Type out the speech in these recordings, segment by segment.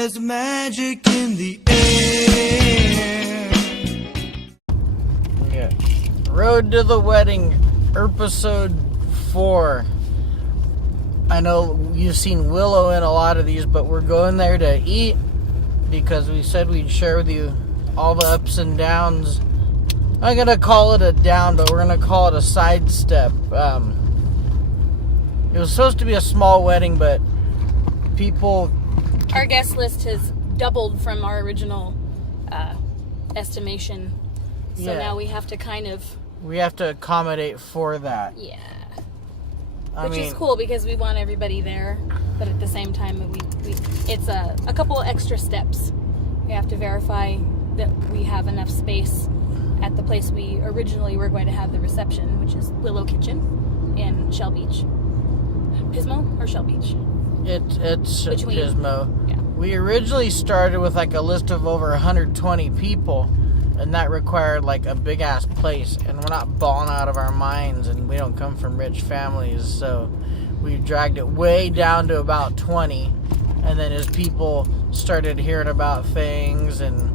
There's magic in the air. Yeah. Road to the Wedding, episode 4. I know you've seen Willow in a lot of these, but we're going there to eat because we said we'd share with you all the ups and downs. I'm going to call it a down, but we're going to call it a sidestep. It was supposed to be a small wedding, but people... Our guest list has doubled from our original estimation. So now we have to kind of... We have to accommodate for that. Yeah. Which is cool because we want everybody there, but at the same time, it's a couple of extra steps. We have to verify that we have enough space at the place we originally were going to have the reception, which is Willow Kitchen in Shell Beach. Pismo or Shell Beach? It's Pismo. Yeah. We originally started with like a list of over 120 people, and that required like a big ass place, and we're not balling out of our minds, and we don't come from rich families, so we dragged it way down to about 20, and then as people started hearing about things and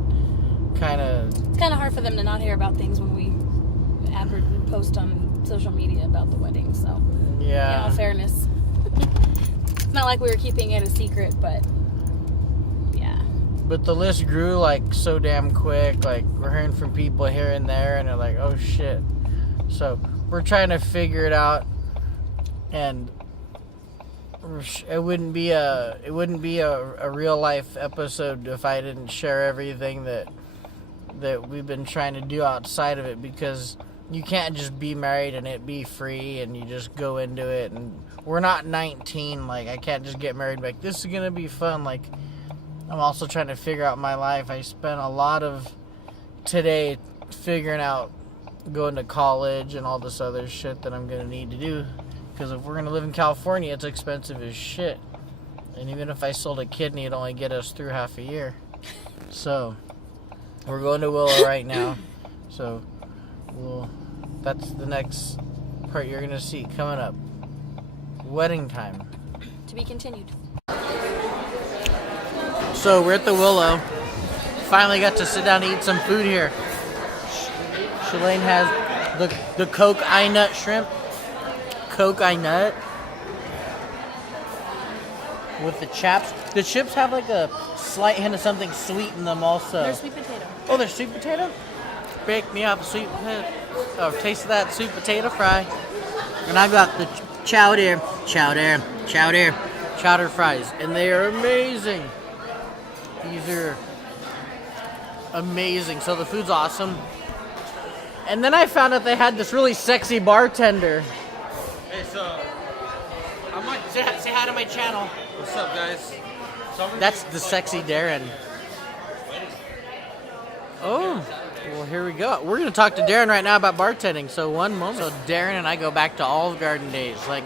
it's kind of hard for them to not hear about things when we post on social media about the wedding, so yeah, in all fairness. It's not like we were keeping it a secret, but yeah. But the list grew like so damn quick. Like we're hearing from people here and there, and they're like, "Oh shit!" So we're trying to figure it out, and it wouldn't be a real life episode if I didn't share everything that we've been trying to do outside of it, because you can't just be married and it be free and you just go into it. And we're not 19. Like I can't just get married like this is gonna be fun. Like I'm also trying to figure out my life. I spent a lot of today figuring out going to college and all this other shit that I'm gonna need to do, because if we're gonna live in California, it's expensive as shit. And even if I sold a kidney, it'd only get us through half a year. So we're going to Willow right now. So that's the next part you're gonna see coming up. Wedding time. To be continued. So we're at the Willow. Finally got to sit down and eat some food here. Shalane has the Coke I Nut shrimp. Coke I Nut. With the chaps. The chips have like a slight hint of something sweet in them also. They're sweet potato. Oh, they're sweet potato? Bake me up a sweet potato. Oh, taste of that sweet potato fry. And I got the chowder fries. And they are amazing. These are amazing. So the food's awesome. And then I found out they had this really sexy bartender. Hey, so I'm like, Say hi to my channel. what's up, guys? That's the sexy Darren. Oh, well, here we go. We're going to talk to Darren right now about bartending. So one moment. So Darren and I go back to Olive Garden days. Like,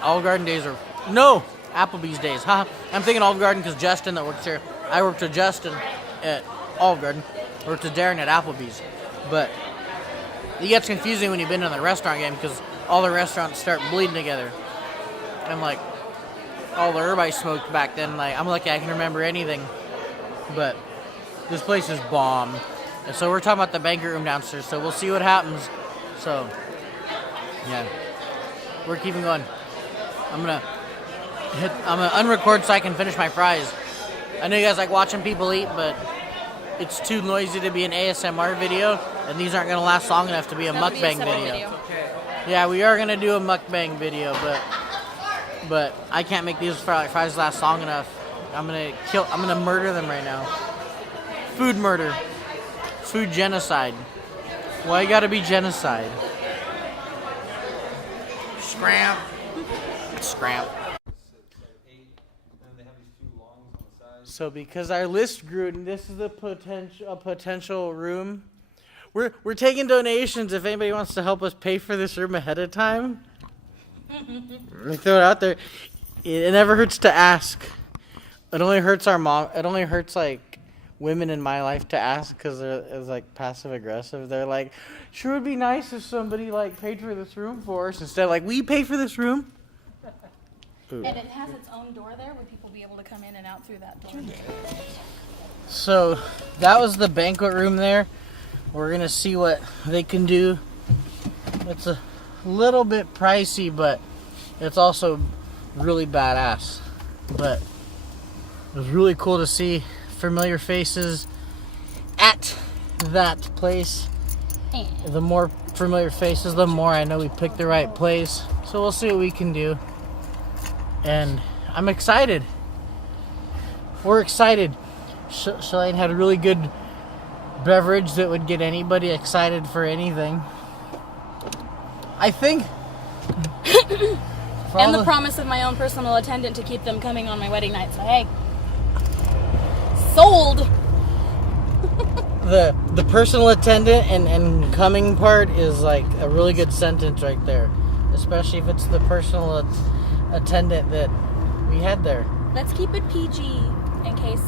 Olive Garden days are... No! Applebee's days. Huh? I'm thinking Olive Garden because Justin that works here. I worked with Justin at Olive Garden. I worked with Darren at Applebee's. But it gets confusing when you've been in the restaurant game because all the restaurants start bleeding together. And, like, all the herb I smoked back then, like, I'm lucky I can remember anything. But this place is bomb. And so we're talking about the banquet room downstairs, so we'll see what happens. So, yeah. We're keeping going. I'm gonna unrecord so I can finish my fries. I know you guys like watching people eat, but it's too noisy to be an ASMR video, and these aren't gonna last long enough to be a mukbang video. Yeah, we are gonna do a mukbang video, but I can't make these fries last long enough. I'm gonna murder them right now. Food murder. Food genocide. Why you gotta be genocide? Scram. So because our list grew, and this is a potential room, we're taking donations if anybody wants to help us pay for this room ahead of time. We throw it out there. It never hurts to ask. It only hurts our mom. It only hurts like women in my life to ask because it's like passive aggressive. They're like, sure would be nice if somebody like paid for this room for us instead of like, we pay for this room. And it has its own door there where people will be able to come in and out through that door. So that was the banquet room there. We're gonna see what they can do. It's a little bit pricey, but it's also really badass. But it was really cool to see familiar faces at that place. The more familiar faces, the more I know we picked the right place. So we'll see what we can do. And I'm excited. We're excited. Shalane had a really good beverage that would get anybody excited for anything. I think. And the promise of my own personal attendant to keep them coming on my wedding night. So hey, sold. The personal attendant and coming part is like a really good sentence right there, especially if it's the personal attendant that we had there. Let's keep it PG in case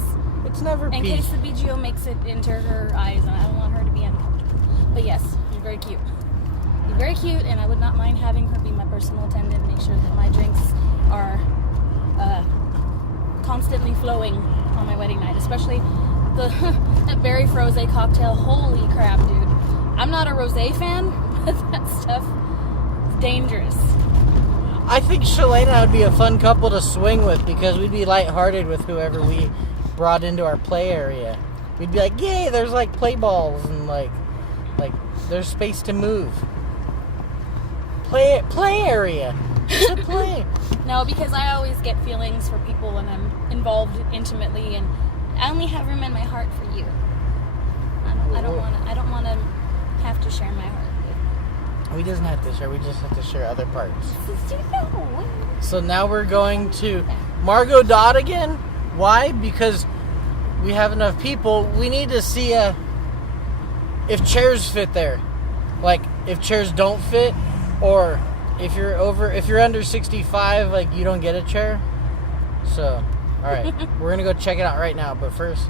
It's never in PG. case the BGO makes it into her eyes, and I don't want her to be uncomfortable. But yes, you're very cute. You're very cute, and I would not mind having her be my personal attendant. Make sure that my drinks are constantly flowing on my wedding night, especially that berry frosé cocktail. Holy crap, dude! I'm not a rosé fan, but that stuff is dangerous. I think Shalane and I would be a fun couple to swing with because we'd be lighthearted with whoever we brought into our play area. We'd be like, yay, there's like play balls and like there's space to move. Play area. It's a play. No, because I always get feelings for people when I'm involved intimately, and I only have room in my heart for you. I don't want to have to share my heart with. We doesn't have to share. We just have to share other parts. So now we're going to Margot Dodd again. Why? Because we have enough people. We need to see if chairs fit there. Like if chairs don't fit, or if you're under 65, like you don't get a chair. So, all right, we're gonna go check it out right now. But first,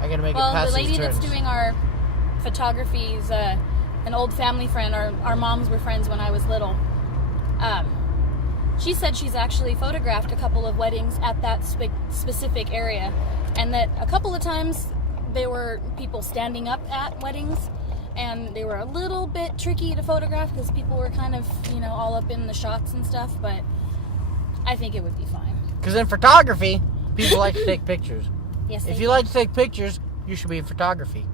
I gotta make it past the lady these turns. that's doing our photography is an old family friend. Our moms were friends when I was little. She said she's actually photographed a couple of weddings at that specific area, and that a couple of times there were people standing up at weddings, and they were a little bit tricky to photograph because people were kind of, all up in the shots and stuff, but I think it would be fine. Because in photography, people like to take pictures. Yes, If you like to take pictures, you should be in photography.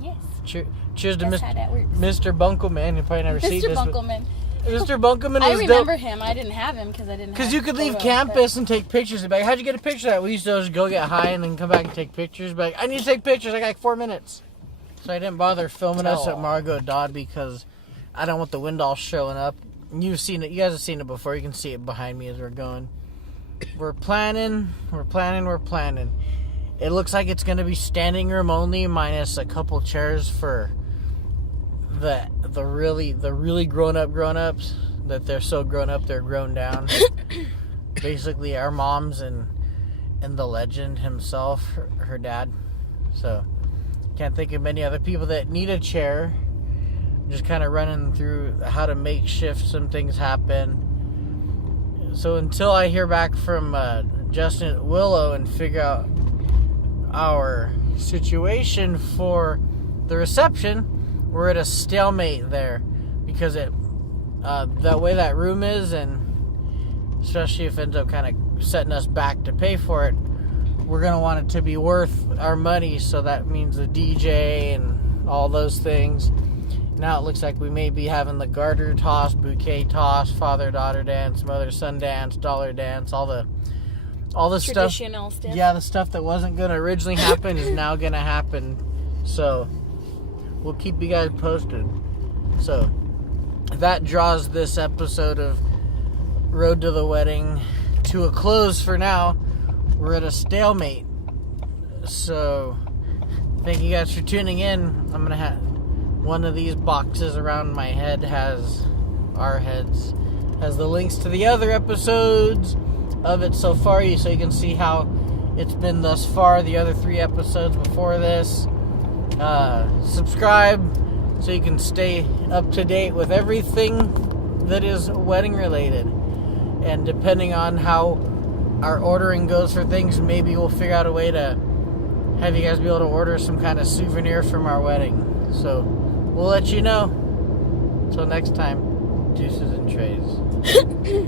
Yes. Cheers to That's how that works. Mr. Bunkelman. You probably never seen Mr. this. Bunkelman. Mr. Bunkelman I was remember him. I didn't have him because I didn't have Because you could leave photos, campus and take pictures. And be like, how'd you get a picture of that? We used to just go get high and then come back and take pictures. But I need to take pictures. I got like 4 minutes. So I didn't bother filming us at Margot Dodd because I don't want the wind all showing up. You've seen it. You guys have seen it before. You can see it behind me as we're going. We're planning. It looks like it's going to be standing room only minus a couple chairs for the really grown-ups that they're so grown up they're grown down. Basically our moms and the legend himself, her dad. So can't think of many other people that need a chair. Just kind of running through how to make shift some things happen. So until I hear back from Justin at Willow and figure out our situation for the reception, we're at a stalemate there because the way that room is, and especially if it ends up kind of setting us back to pay for it, we're going to want it to be worth our money. So that means the DJ and all those things. Now it looks like we may be having the garter toss, bouquet toss, father-daughter dance, mother-son dance, dollar dance, all the Traditional stuff. Yeah, the stuff that wasn't going to originally happen is now going to happen. So we'll keep you guys posted. So that draws this episode of Road to the Wedding to a close for now. We're at a stalemate. So thank you guys for tuning in. I'm going to have one of these boxes around my head has the links to the other episodes of it so far, so you can see how it's been thus far, the other 3 episodes before this. Subscribe so you can stay up to date with everything that is wedding related. And depending on how our ordering goes for things, maybe we'll figure out a way to have you guys be able to order some kind of souvenir from our wedding. So we'll let you know. Until next time, deuces and trays.